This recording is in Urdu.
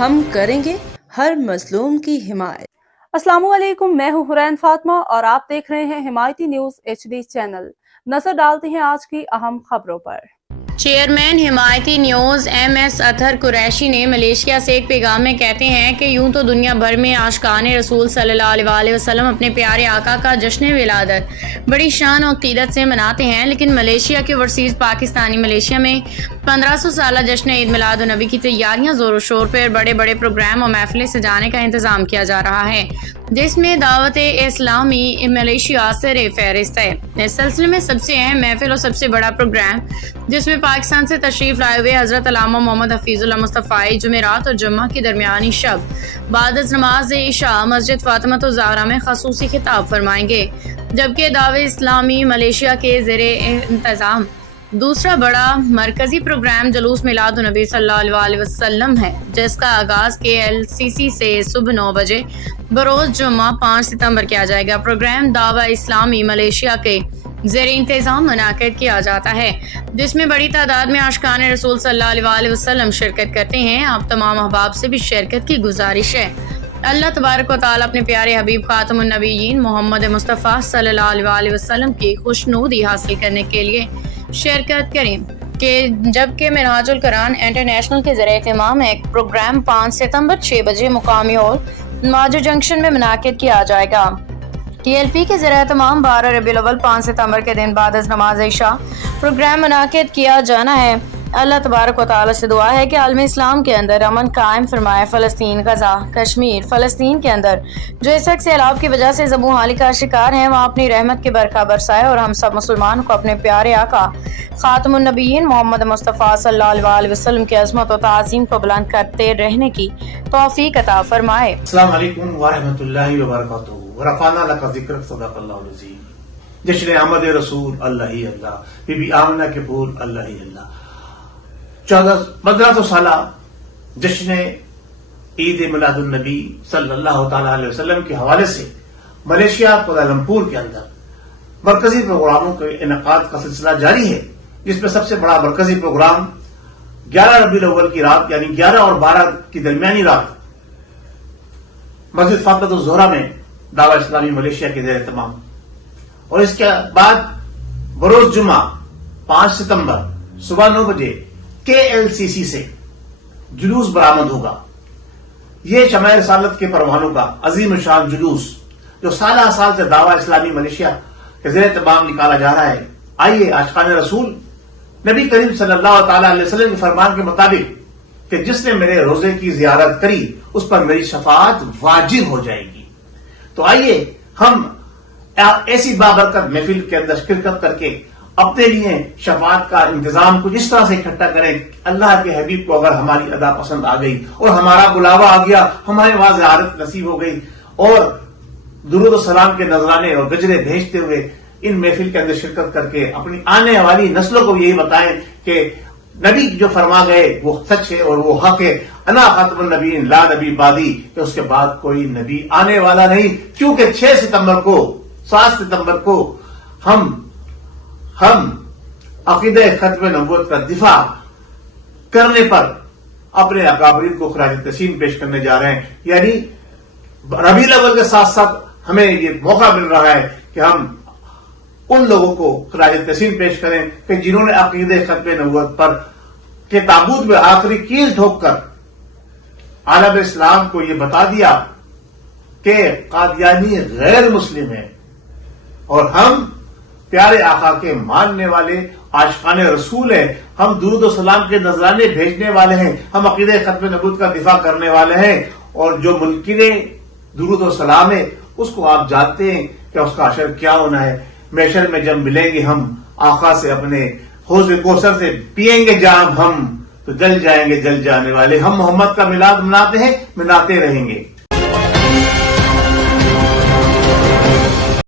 ہم کریں گے ہر مظلوم کی حمایت۔ السلام علیکم، میں ہوں حرین فاطمہ اور آپ دیکھ رہے ہیں حمایتی نیوز HD چینل۔ نظر ڈالتے ہیں آج کی اہم خبروں پر۔ چیئرمین حمایتی نیوز MS اطہر قریشی نے ملیشیا سے ایک پیغام میں کہتے ہیں کہ یوں تو دنیا بھر میں عاشقان رسول صلی اللہ علیہ وسلم اپنے پیارے آقا کا جشن ولادت بڑی شان اور عقیدت سے مناتے ہیں، لیکن ملیشیا کے ورسیز پاکستانی ملیشیا میں 1500 سالہ جشن عید میلاد النبی کی تیاریاں زور و شور پر بڑے بڑے پروگرام اور محفلیں سجانے کا انتظام کیا جا رہا ہے، جس میں دعوت اسلامی ملیشیا سر فہرست ہے۔ اس سلسلے میں سب سے اہم محفل اور سب سے بڑا پروگرام جس میں پاکستان سے تشریف لائے ہوئے حضرت علامہ محمد حفیظ اللہ مصطفی جمعرات اور جمعہ کی درمیانی شب بعد از نماز عشاء مسجد فاطمۃ الزہرا میں خصوصی خطاب فرمائیں گے، جبکہ دعوت اسلامی ملیشیا کے زیر انتظام دوسرا بڑا مرکزی پروگرام جلوس میلاد النبی صلی اللہ علیہ وسلم ہے، جس کا آغاز KLCC سے صبح 9 بجے بروز جمعہ 5 ستمبر کیا جائے گا۔ پروگرام دعوت اسلامی ملیشیا کے زیر انتظام منعقد کیا جاتا ہے، جس میں بڑی تعداد میں عاشقان رسول صلی اللہ علیہ وسلم شرکت کرتے ہیں۔ آپ تمام احباب سے بھی شرکت کی گزارش ہے۔ اللہ تبارک و تعالیٰ اپنے پیارے حبیب خاتم النبیین محمد مصطفیٰ صلی اللہ علیہ وسلم کی خوشنودی حاصل کرنے کے لیے شرکت کریں جبکہ معراج القرآن انٹرنیشنل کے زیر اہتمام ایک پروگرام 5 ستمبر 6 بجے مقامی ہال ماجو جنکشن میں منعقد کیا جائے گا۔ TLP کے زیر اہتمام 12 ربیع الاول 5 ستمبر کے دن بعد از نماز عشاء پروگرام منعقد کیا جانا ہے۔ اللہ تبارک و تعالیٰ سے دعا ہے کہ عالم اسلام کے اندر امن قائم فرمائے۔ فلسطین، غزہ، کشمیر، فلسطین کے اندر جو اس وقت سیلاب کی وجہ سے زبوں حالی کا شکار ہیں، وہاں اپنی رحمت کی برکھا برسائے اور ہم سب مسلمان کو اپنے پیارے آقا خاتم النبیین محمد مصطفیٰ صلی اللہ علیہ وسلم کی عظمت و تعظیم کو بلند کرتے رہنے کی توفیق عطا فرمائے۔ السلام علیکم ورحمۃ اللہ وبرکاتہ۔ ورفعنا لک ذکرک، صدق اللہ العظیم۔ جشن آمد رسول اللہ ہی اللہ، بی بی آمنہ کے پھول اللہ ہی اللہ۔ 1500 سالہ جشن عید میلاد النبی صلی اللہ تعالی علیہ وسلم کے حوالے سے ملیشیا کوالالمپور کے اندر مرکزی پروگراموں کے انعقاد کا سلسلہ جاری ہے، جس میں سب سے بڑا مرکزی پروگرام 11 ربیع الاول کی رات یعنی 11 اور 12 کی درمیانی رات مسجد فاطمۃ الزہرا میں دعوت اسلامی ملیشیا کے زیر اہتمام، اور اس کے بعد بروز جمعہ 5 ستمبر صبح 9 بجے KLCC سے جلوس برآمد ہوگا۔ یہ شمع رسالت کے پروانوں کا عظیم شان جلوس جو سالہ سال سے دعوت اسلامی ملیشیا کے زیر اہتمام نکالا جا رہا ہے۔ آئیے عاشقان رسول نبی کریم صلی اللہ تعالی علیہ وسلم کے فرمان کے مطابق کہ جس نے میرے روزے کی زیارت کری اس پر میری شفاعت واجب ہو جائے گی، تو آئیے ہم ایسی بابرکت محفل کے اندر شرکت کر کے اپنے لیے شفاعت کا انتظام کچھ اس طرح سے اکٹھا کریں۔ اللہ کے حبیب کو اگر ہماری ادا پسند آ گئی اور ہمارا بلاوا آ گیا، ہمارے وہاں زیارت نصیب ہو گئی، اور درود و سلام کے نذرانے اور گجرے بھیجتے ہوئے ان محفل کے اندر شرکت کر کے اپنی آنے والی نسلوں کو یہی بتائیں کہ نبی جو فرما گئے وہ سچ ہے اور وہ حق ہے، انا خاتم النبیین لا نبی بعدی، کہ اس کے بعد کوئی نبی آنے والا نہیں، کیونکہ 6 ستمبر کو 7 ستمبر کو ہم عقیدہ ختم نبوت کا دفاع کرنے پر اپنے اکابرین کو خراج تحسین پیش کرنے جا رہے ہیں۔ یعنی ربیع الاول کے ساتھ ساتھ ہمیں یہ موقع مل رہا ہے کہ ہم ان لوگوں کو خراج تحسین پیش کریں کہ جنہوں نے عقیدہ ختم نبوت پر کے تابوت میں آخری کیل ٹھوک کر عالم اسلام کو یہ بتا دیا کہ قادیانی غیر مسلم ہے، اور ہم پیارے آقا کے ماننے والے عاشقان رسول ہیں، ہم درود و سلام کے نذرانے بھیجنے والے ہیں، ہم عقیدہ ختم نبوت کا دفاع کرنے والے ہیں، اور جو منکر درود و سلام ہے اس کو آپ جانتے ہیں کہ اس کا حشر کیا ہونا ہے۔ محشر میں جب ملیں گے ہم آقا سے، اپنے حوض کوثر سے پیئیں گے جام ہم، تو جل جائیں گے جل جانے والے۔ ہم محمد کا میلاد مناتے ہیں، مناتے رہیں گے۔